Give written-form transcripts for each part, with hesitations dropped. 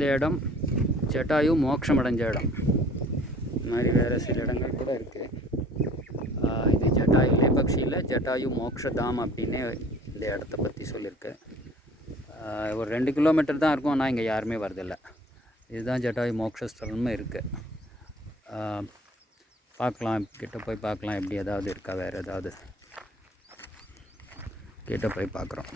இந்த இடம் ஜட்டாயு மோட்சம் அடைஞ்ச இடம். இந்த மாதிரி வேறு சில இடங்கள் கூட இருக்குது. இது ஜட்டாயு லேபக்ஷியில் ஜட்டாயு மோக்ஷதாம் அப்படின்னே இந்த இடத்த பற்றி சொல்லியிருக்கு. ஒரு 2 கிலோமீட்டர் தான் இருக்கும், ஆனால் இங்கே யாருமே வரதில்லை. இதுதான் ஜட்டாயு மோக்ஷஸ்தலமும் இருக்குது. பார்க்கலாம், கிட்ட போய் பார்க்கலாம் எப்படி ஏதாவது இருக்கா, வேறு ஏதாவது கிட்ட போய் பார்க்குறோம்.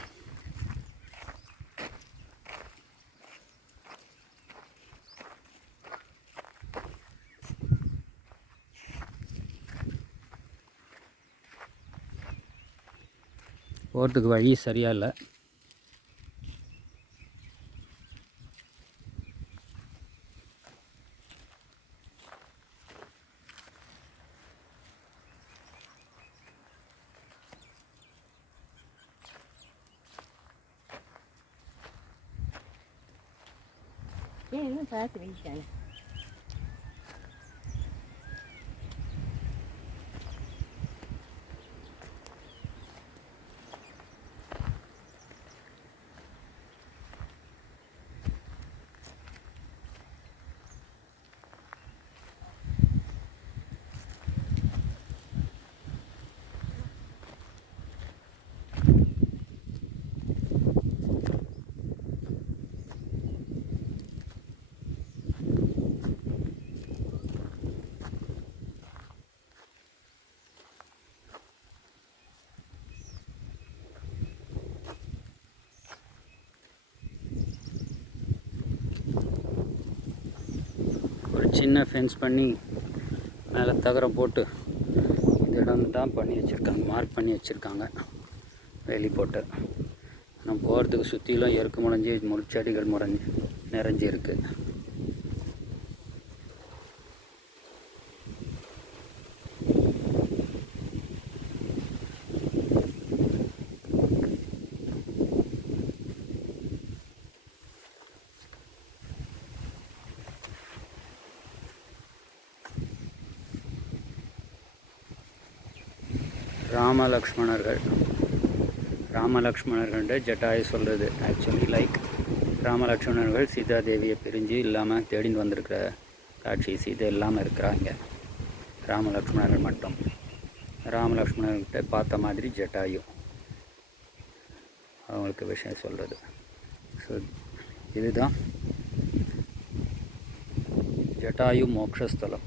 போகிறதுக்கு வழி சரியாக இல்லை. இன்னும் பார்த்து வைச்சானே ஒரு சின்ன ஃபென்ஸ் பண்ணி மேலே தகரம் போட்டு இந்த இடம் தான் பண்ணி வச்சுருக்காங்க, மார்க் பண்ணி வச்சுருக்காங்க வேலி போட்டு. நம்ம போகிறதுக்கு சுற்றிலும் எருக்கு முளைஞ்சி முள்செடிகள் நிறைஞ்சி இருக்குது. ராமலக்ஷ்மணர்கள் ஜட்டாயு சொல்கிறது ஆக்சுவலி லைக் ராமலக்ஷ்மணர்கள் சீதா தேவியை பிரிஞ்சு இல்லாமல் தேடின்னு வந்திருக்கிற காட்சி. சீதை இல்லாமல் இருக்கிறாங்க, ராமலக்ஷ்மணர்கள் மட்டும். ராமலக்ஷ்மணர்கிட்ட பார்த்த மாதிரி ஜட்டாயு அவங்களுக்கு விஷயம் சொல்கிறது. ஸோ இதுதான் ஜட்டாயு மோக்ஷஸ்தலம்.